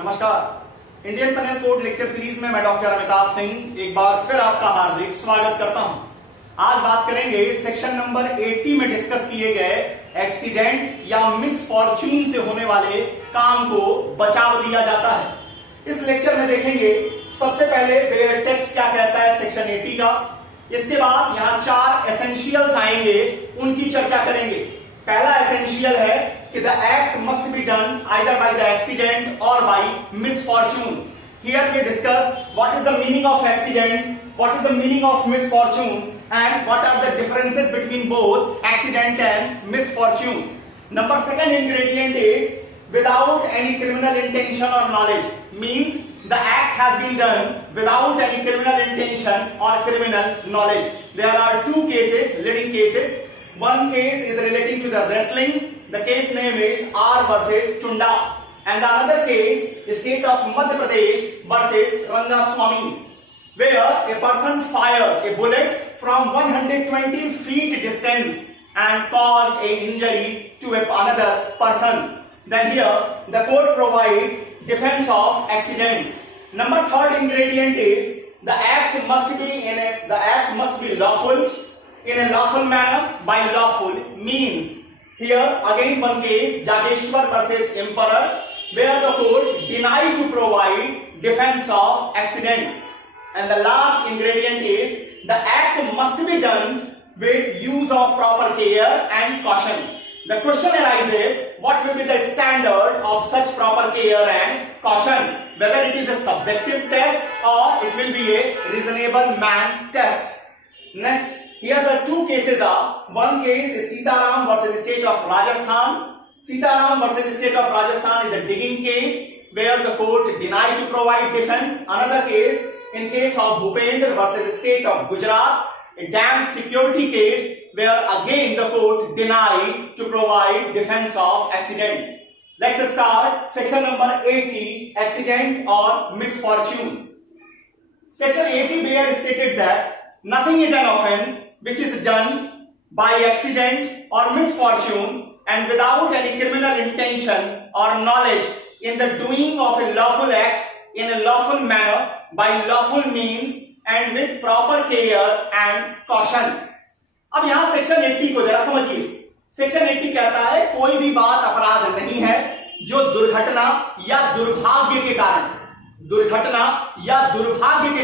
नमस्कार। Indian penal code lecture series में मैं डॉक्टर अमिताभ सिंह एक बार फिर आपका हार्दिक स्वागत करता हूं। आज बात करेंगे सेक्शन नंबर 80 में डिस्कस किए गए एक्सीडेंट या मिसफॉर्च्यून से होने वाले काम को बचाव दिया जाता है। इस लेक्चर में देखेंगे सबसे पहले बेयर टेक्स्ट क्या कहता है सेक्शन 80 का। इसके बाद यहां 4 एसेंशियल्स आएंगे, उनकी चर्चा करेंगे। पहला एसेंशियल है कि the act must be done either by the accident or by misfortune. Here we discuss what is the meaning of accident, what is the meaning of misfortune and what are the differences between both accident and misfortune. Number second ingredient is without any criminal intention or knowledge, means the act has been done without any criminal intention or criminal knowledge. There are 2 cases, leading cases. One case is relating to the wrestling. The case name is R versus Chunda, and the other case is state of Madhya Pradesh versus Rangaswamy, where a person fired a bullet from 120 feet distance and caused a injury to another person. Then here the court provide defense of accident. Number third ingredient is the act must be lawful in a lawful manner. By lawful means here again one case Jageshwar versus Emperor, where the court denied to provide defense of accident. And the last ingredient is the act must be done with use of proper care and caution. The question arises, what will be the standard of such proper care and caution? Whether it is a subjective test or it will be a reasonable man test. Next, here the 2 cases are, one case is Sitaram versus the state of Rajasthan. Sitaram versus the state of Rajasthan is a digging case where the court denied to provide defense. Another case, in case of Bhupendra versus the state of Gujarat, a dam security case where again the court denied to provide defense of accident. Let's start section number 80, accident or misfortune. Section 80 where stated that nothing is an offense which is done by accident or misfortune and without any criminal intention or knowledge in the doing of a lawful act in a lawful manner by lawful means and with proper care and caution. अब यहां section 80 को जरा समझिए। Section 80 कहता है कोई भी बात अपराध नहीं है जो दुर्घटना या दुर्भाग्य के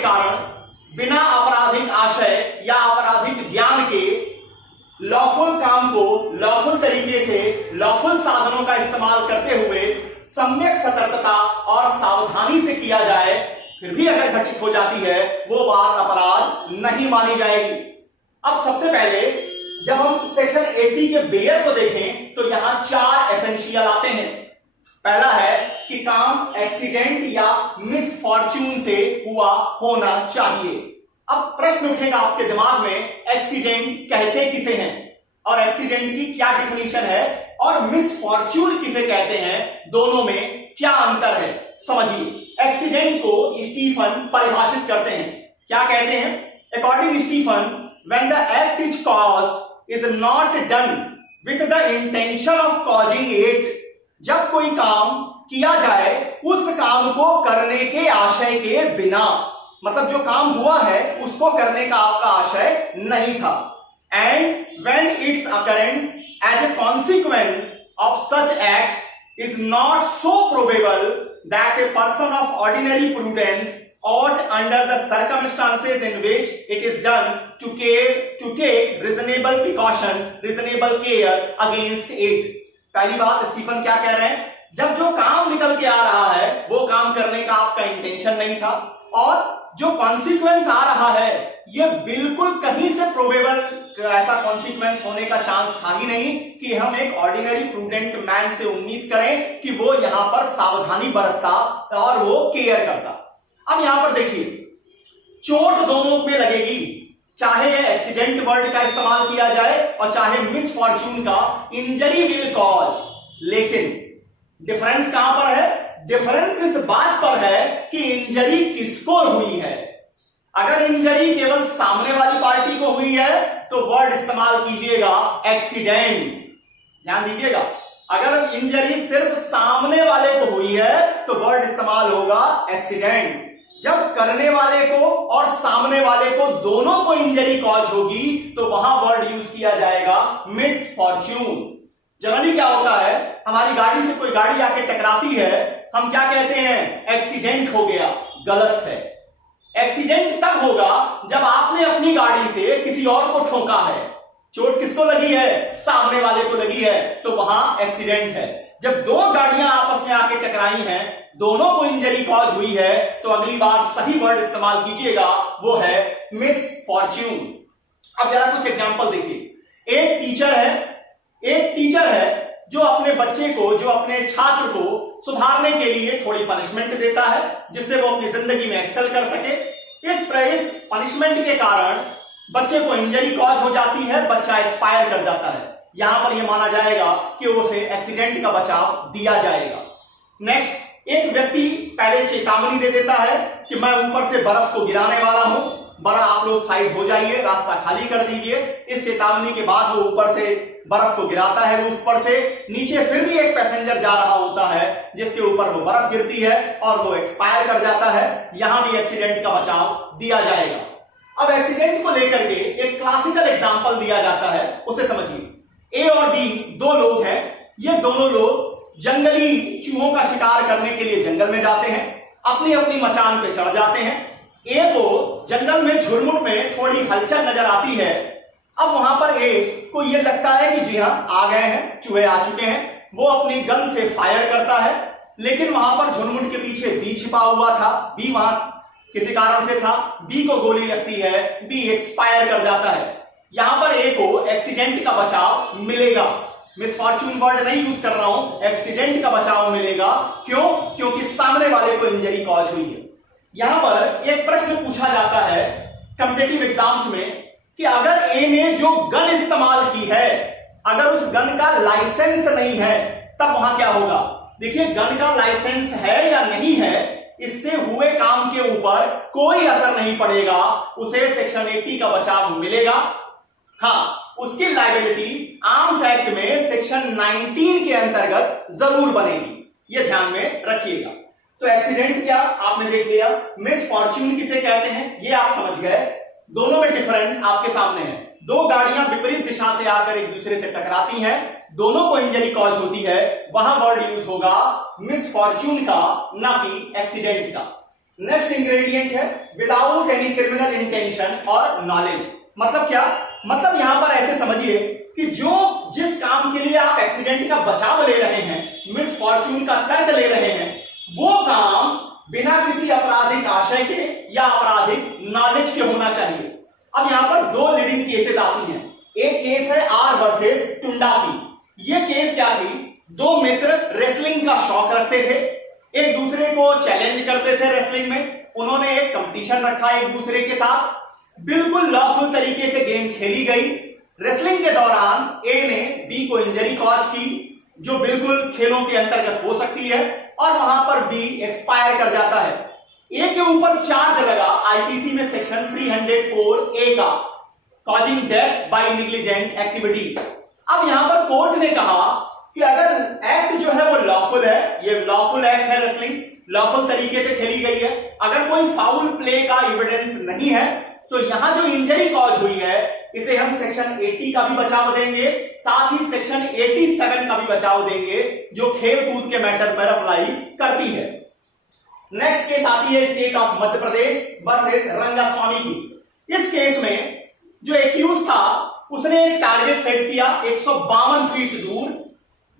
कारण बिना आपराधिक आशय या आपराधिक ज्ञान के लॉफुल काम को लॉफुल तरीके से लॉफुल साधनों का इस्तेमाल करते हुए सम्यक सतर्कता और सावधानी से किया जाए, फिर भी अगर घटित हो जाती है वो बात अपराध नहीं मानी जाएगी। अब सबसे पहले जब हम सेक्शन 80 के बेयर को देखें तो यहां 4 एसेंशियल आते हैं। पहला है कि काम एक्सीडेंट या मिसफॉर्च्यून से हुआ होना चाहिए। अब प्रश्न उठेगा आपके दिमाग में, एक्सीडेंट कहते किसे हैं और एक्सीडेंट की क्या डिफिनीशन है और मिसफॉर्च्यून किसे कहते हैं, दोनों में क्या अंतर है समझिए। एक्सीडेंट को स्टीफन परिभाषित करते हैं, क्या कहते हैं? According Stephen, when the act is caused is not done with the intention of causing it, जब कोई काम किया जाए उस काम को करने के आशय के बिना, मतलब जो काम हुआ है उसको करने का आपका आशय नहीं था। And when its occurrence as a consequence of such act is not so probable that a person of ordinary prudence ought under the circumstances in which it is done to take reasonable precaution, reasonable care against it. पहली बात Stephen क्या कह रहे हैं, जब जो काम निकल के आ रहा है वो काम करने का आपका इंटेंशन नहीं था और जो कॉन्सिक्वेंस आ रहा है ये बिल्कुल कहीं से प्रोबेबल ऐसा कॉन्सिक्वेंस होने का चांस था ही नहीं कि हम एक ऑर्डिनरी प्रूडेंट मैन से उम्मीद करें कि वो यहां पर सावधानी बरतता और वो केयर करता। अब यहां पर देखिए, चोट दोनों पे लगेगी, चाहे एक्सीडेंट वर्ड का इस्तेमाल किया जाए और चाहे मिसफॉर्च्यून का, इंजरी विल कॉज। लेकिन डिफरेंस कहां पर है? डिफरेंस इस बात पर है कि इंजरी किसको हुई है। अगर इंजरी केवल सामने वाली पार्टी को हुई है तो वर्ड इस्तेमाल कीजिएगा एक्सीडेंट, ध्यान दीजिएगा। अगर इंजरी सिर्फ सामने वाले को हुई है तो वर्ड इस्तेमाल होगा एक्सीडेंट। जब करने वाले को और सामने वाले को दोनों को इंजरी कॉज होगी तो वहां वर्ड यूज किया जाएगा मिसफॉर्च्यून। जनरली क्या होता है, हमारी गाड़ी से कोई गाड़ी आके टकराती है, हम क्या कहते हैं, एक्सीडेंट हो गया। गलत है। एक्सीडेंट तब होगा जब आपने अपनी गाड़ी से किसी और को ठोका है। चोट किसको लगी है, सामने वाले को लगी है, तो वहां एक्सीडेंट है। जब दो गाड़ियां आपस में आके टकराई हैं, दोनों को इंजरी कॉज हुई है, तो अगली बार सही वर्ड इस्तेमाल कीजिएगा, वो है मिसफॉर्च्यून। अब जरा कुछ एग्जांपल देखिए। एक टीचर है जो अपने बच्चे को, जो अपने छात्र को सुधारने के लिए थोड़ी पनिशमेंट देता है जिससे वो अपनी जिंदगी में एक्सेल कर सके। इस पनिशमेंट के कारण बच्चे को इंजरी कॉज हो जाती है, बच्चा एक्सपायर कर जाता है। यहां पर यह माना जाएगा कि उसे एक्सीडेंट का बचाव दिया जाएगा। नेक्स्ट, एक व्यक्ति पहले चेतावनी दे देता है कि मैं ऊपर से बर्फ को गिराने वाला हूं, बड़ा आप लोग साइड हो जाइए, रास्ता खाली कर दीजिए। इस चेतावनी के बाद वो ऊपर से बर्फ को गिराता है रूफ पर से। नीचे फिर भी एक पैसेंजर जा रहा होता है जिसके ऊपर वो बर्फ गिरती है और वो एक्सपायर कर जाता है। यहां भी एक्सीडेंट का बचाव दिया जाएगा। अब एक्सीडेंट को लेकर के एक क्लासिकल एग्जांपल दिया जाता है, उसे समझिए। ए और बी दो लोग हैं। ये दोनों लोग जंगली चूहों का शिकार करने के लिए जंगल में जाते हैं, अपनी अपनी मचान पे चढ़ जाते हैं। ए को जंगल में झुरमुट में थोड़ी हलचल नजर आती है। अब वहां पर ए को यह लगता है कि जी हां, आ गए हैं, चूहे आ चुके हैं। वो अपनी गन से फायर करता है, लेकिन वहां पर झुरमुट के पीछे बी छिपा हुआ था। बी वहां किसी कारण से था, बी को गोली लगती है, बी एक्सपायर कर जाता है। यहां पर ए को एक्सीडेंट का बचाव मिलेगा। मिसफॉर्च्यून वर्ड नहीं यूज कर रहा हूं, एक्सीडेंट का बचाव मिलेगा। क्यों? क्योंकि सामने वाले को इंजरी कॉज हुई है। यहां पर एक प्रश्न पूछा जाता है कॉम्पिटिटिव एग्जाम्स में कि अगर ए ने जो गन इस्तेमाल की है, अगर उस गन का लाइसेंस नहीं है, तब वहां क्या होगा। देखिए, गन का लाइसेंस है या नहीं है, इससे हुए काम के ऊपर कोई असर नहीं पड़ेगा। उसे सेक्शन 80 का बचाव मिलेगा। हाँ, उसकी लायबिलिटी आर्म्स एक्ट में सेक्शन 19 के अंतर्गत जरूर बनेगी। यह ध्यान में रखिएगा। तो एक्सीडेंट क्या आपने देख लिया, मिसफॉर्च्यून किसे कहते हैं ये आप समझ गए। दोनों में डिफरेंस आपके सामने है। दो गाड़ियां विपरीत दिशा से आकर एक दूसरे से टकराती हैं, दोनों को इंजरी कॉज होती है, वहां वर्ड यूज होगा मिसफॉर्च्यून का, ना कि एक्सीडेंट का। नेक्स्ट इंग्रेडिएंट है विदाउट एनी क्रिमिनल इंटेंशन और नॉलेज। मतलब क्या, मतलब यहां पर ऐसे समझिए कि जिस काम के लिए आप एक्सीडेंट का बचाव ले रहे हैं, मिसफॉर्च्यून का तर्क ले रहे हैं, वो काम बिना किसी आपराधिक आशय के या आपराधिक नॉलेज के होना चाहिए। अब यहां पर दो लीडिंग केसेस आती हैं। एक केस है आर वर्सेस टुंडा की। ये केस क्या थी, दो मित्र रेसलिंग का शौक रखते थे, एक दूसरे को चैलेंज करते थे रेसलिंग में। उन्होंने एक कंपटीशन रखा एक दूसरे के साथ, बिल्कुल लॉफुल तरीके से गेम खेली गई। रेसलिंग के दौरान ए ने बी को इंजरी कॉज की, जो बिल्कुल खेलों के अंतर्गत हो सकती है, और वहां पर बी एक्सपायर कर जाता है। ए के ऊपर चार्ज लगा आईपीसी में सेक्शन 304 ए का, causing death by negligent activity. अब यहां पर कोर्ट ने कहा कि अगर एक्ट जो है वो लॉफुल है, ये लॉफुल एक्ट है, रेसलिंग लॉफुल तरीके से खेली गई है, अगर कोई फाउल प्ले का एविडेंस नहीं है, तो यहां जो इंजरी कॉज हुई है इसे हम सेक्शन 80 का भी बचाव देंगे, साथ ही सेक्शन 87 का भी बचाव देंगे, जो खेल कूद के मैटर पर अप्लाई करती है। नेक्स्ट केस आती है state of Madhya Pradesh versus Rangaswamy की। इस केस में जो एक्यूज था उसने एक टारगेट सेट किया 152 फीट दूर,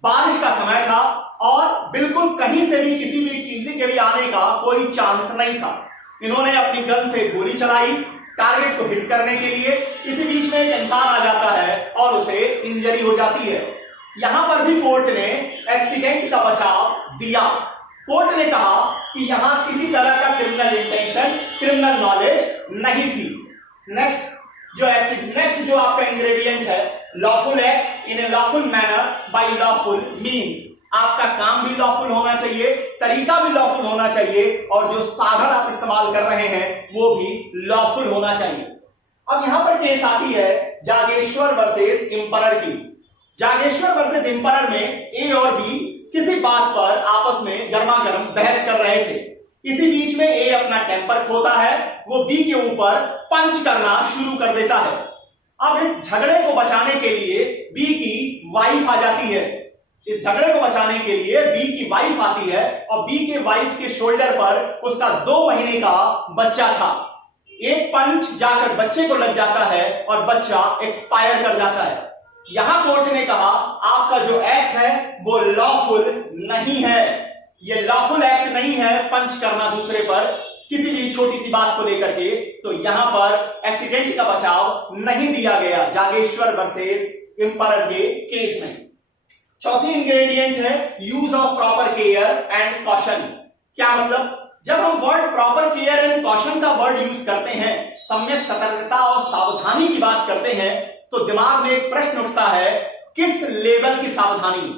बारिश का समय था और बिल्कुल कहीं से भी किसी के भी आने का कोई चांस नहीं था। इन्होंने अपनी गन से गोली चलाई टारगेट को हिट करने के लिए। इसी बीच में एक इंसान आ जाता है और उसे इंजरी हो जाती है। यहां पर भी कोर्ट ने एक्सीडेंट का बचाव दिया। कोर्ट ने कहा कि यहां किसी तरह का क्रिमिनल इंटेंशन, क्रिमिनल नॉलेज नहीं थी। नेक्स्ट जो आपका इंग्रेडिएंट है, lawful act in a lawful manner by lawful means. आपका काम भी लॉफुल होना चाहिए, तरीका भी लॉफुल होना चाहिए, और जो साधन आप इस्तेमाल कर रहे हैं वो भी लॉफुल होना चाहिए। अब यहां पर केस आती है जागेश्वर वर्सेस इंपरर की। जागेश्वर वर्सेस एम्परर में ए और बी किसी बात पर आपस में गर्मा गर्म बहस कर रहे थे। इसी बीच में ए अपना टेम्पर खोता है, वो बी के ऊपर पंच करना शुरू कर देता है। अब इस झगड़े को बचाने के लिए बी की वाइफ आ जाती है। इस झगड़े को बचाने के लिए बी की वाइफ आती है और बी के वाइफ के शोल्डर पर उसका 2 महीने का बच्चा था। एक पंच जाकर बच्चे को लग जाता है और बच्चा एक्सपायर कर जाता है। यहां कोर्ट ने कहा आपका जो एक्ट है वो लॉफुल नहीं है, ये लॉफुल एक्ट नहीं है पंच करना दूसरे पर किसी भी छोटी सी बात को लेकर के। तो यहां पर एक्सीडेंट का बचाव नहीं दिया गया जागेश्वर वर्सेस एम्परर के केस में। चौथी इंग्रेडिएंट है use of proper care and caution. क्या मतलब? जब हम word proper care and caution का वर्ड यूज करते हैं, सम्यक सतर्कता और सावधानी की बात करते हैं, तो दिमाग में एक प्रश्न उठता है किस लेवल की सावधानी?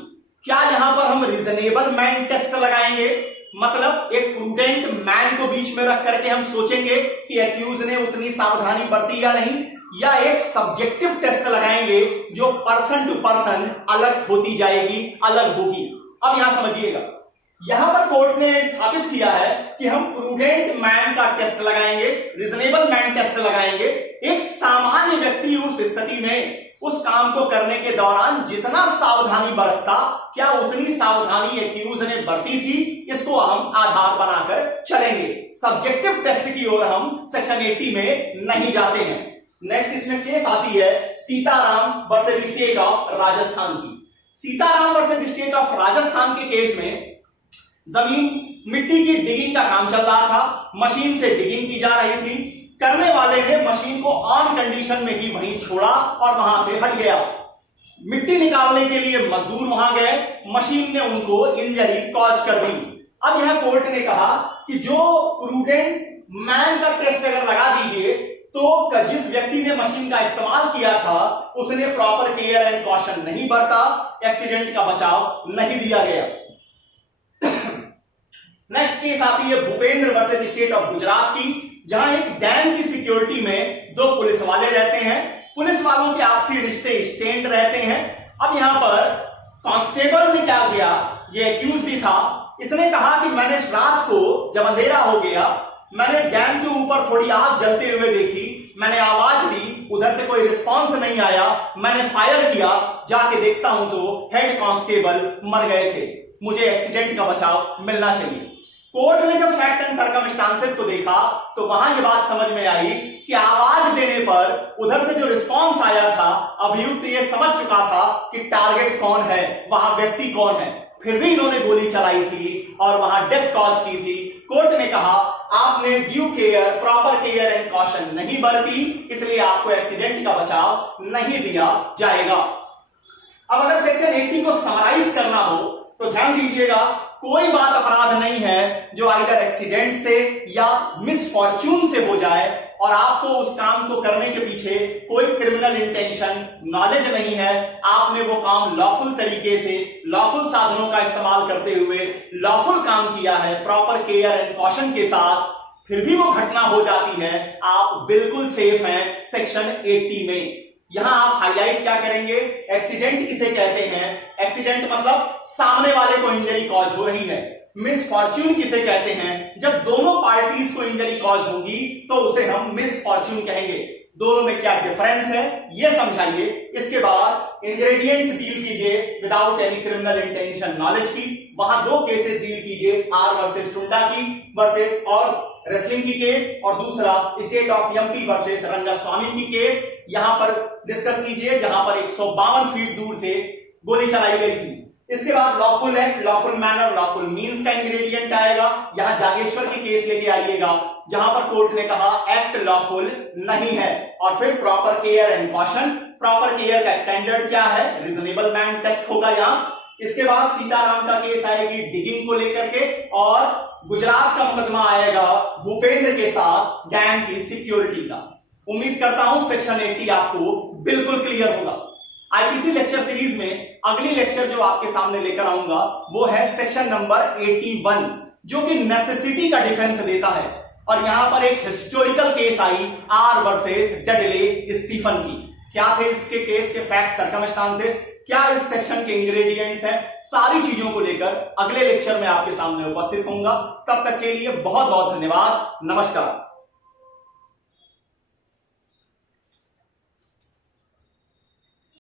क्या यहां पर हम रीजनेबल मैन टेस्ट लगाएंगे? मतलब एक प्रूडेंट मैन को बीच में रख करके हम सोचेंगे कि एक्यूज ने उतनी सावधानी बरती या नहीं, या एक सब्जेक्टिव टेस्ट लगाएंगे जो पर्सन टू पर्सन अलग होती जाएगी, अलग होगी। अब यहां समझिएगा, यहां पर कोर्ट ने स्थापित किया है कि हम प्रूडेंट मैन का टेस्ट लगाएंगे, रीजनेबल मैन टेस्ट लगाएंगे। एक सामान्य व्यक्ति उस स्थिति में उस काम को करने के दौरान जितना सावधानी बरतता, क्या उतनी सावधानी एक्यूज ने बरती थी? इसको हम आधार बनाकर चलेंगे। सब्जेक्टिव टेस्ट की ओर हम सेक्शन 80 में नहीं जाते हैं। नेक्स्ट इसमें केस आती है Sitaram versus state of Rajasthan की। Sitaram versus state of Rajasthan के केस में जमीन मिट्टी की डिगिंग का काम चल रहा था, मशीन से डिगिंग की जा रही थी। करने वाले ने मशीन को ऑन कंडीशन में ही वहीं छोड़ा और वहां से हट गया। मिट्टी निकालने के लिए मजदूर वहां गए, मशीन ने उनको इंजरी कॉज कर दी। अब यहां कोर्ट ने कहा कि जो प्रूडेंट मैन का टेस्ट अगर लगा दीजिए तो जिस व्यक्ति ने मशीन का इस्तेमाल किया था उसने प्रॉपर केयर एंड कॉशन नहीं बरता, एक्सीडेंट का बचाव नहीं दिया गया। नेक्स्ट केस आती है Bhupendra versus state of Gujarat की, जहां एक डैम की सिक्योरिटी में 2 पुलिस वाले रहते हैं। पुलिस वालों के आपसी रिश्ते स्टेंट रहते हैं। अब यहां पर कांस्टेबल ने क्या किया, ये एक्यूज भी था, इसने कहा कि मैंने रात को जब अंधेरा हो गया मैंने डैम के ऊपर थोड़ी आग जलते हुए देखी, मैंने आवाज दी, उधर से कोई रिस्पांस नहीं आया, मैंने फायर किया, जाके देखता हूं तो हेड कांस्टेबल मर गए थे, मुझे एक्सीडेंट का बचाव मिलना चाहिए। कोर्ट ने जब फैक्ट एंड सर्कमस्टांसेस को देखा तो वहां ये बात समझ में आई कि आवाज देने पर उधर से जो रिस्पांस आया था, अभियुक्त ये समझ चुका था कि टारगेट कौन है, वहां व्यक्ति कौन है, फिर भी इन्होंने गोली चलाई थी और वहां डेथ कॉज की थी। कोर्ट ने कहा आपने due care, proper care and caution नहीं बरती, इसलिए आपको एक्सीडेंट का बचाव नहीं दिया जाएगा। अब अगर सेक्शन 80 को समराइज करना हो तो ध्यान दीजिएगा, कोई बात अपराध नहीं है जो आइदर एक्सीडेंट से या मिसफॉर्च्यून से हो जाए और आपको उस काम को करने के पीछे कोई क्रिमिनल इंटेंशन, नॉलेज नहीं है, आपने वो काम लॉफुल तरीके से, लॉफुल साधनों का इस्तेमाल करते हुए लॉफुल काम किया है, प्रॉपर केयर एंड कॉशन के साथ, फिर भी वो घटना हो जाती है, आप बिल्कुल सेफ हैं सेक्शन 80 में। यहां आप हाईलाइट क्या करेंगे, एक्सीडेंट किसे कहते हैं? एक्सीडेंट मतलब सामने वाले को इंजरी कॉज हो रही है। मिसफॉर्च्यून किसे कहते हैं? जब दोनों पार्टीज को इंजरी कॉज होगी तो उसे हम मिसफॉर्च्यून कहेंगे। दोनों में क्या डिफरेंस है ये समझाइए। इसके बाद इंग्रेडिएंट्स डील कीजिए without any criminal intention knowledge की। वहां 2 केसेस डील कीजिए, आर वर्सेस टुंडा की वर्सेस और रेसलिंग की केस, और दूसरा state of MP versus Rangaswamy की केस यहां पर डिस्कस कीजिए, जहां पर 152 फीट दूर से गोली चलाई गई थी। इसके बाद lawful act, lawful manner, lawful means का इंग्रेडिएंट आएगा। यहां जागेश्वर की केस लेके आइएगा जहां पर कोर्ट ने कहा एक्ट लॉफुल नहीं है। और फिर proper care and caution, proper care का स्टैंडर्ड क्या है, रीजनेबल मैन टेस्ट होगा यहां। इसके बाद सीताराम का केस आएगी डिगिंग को लेकर के, और गुजरात का मुकदमा आएगा भूपेंद्र के साथ डैम की सिक्योरिटी का। उम्मीद करता हूं सेक्शन 80 आपको बिल्कुल क्लियर होगा। आईपीसी लेक्चर सीरीज में अगली लेक्चर जो आपके सामने लेकर आऊंगा वो है सेक्शन नंबर 81, जो कि नेसेसिटी का डिफेंस देता है। और यहां पर एक historical case I R versus Dudley Stephen की। क्या थे इसके केस के फैक्ट सर्कमस्टांसेस, क्या इस सेक्शन के इंग्रेडिएंट्स हैं, सारी चीजों को लेकर अगले लेक्चर में आपके सामने उपस्थित होऊंगा। तब तक के लिए बहुत बहुत धन्यवाद। नमस्कार।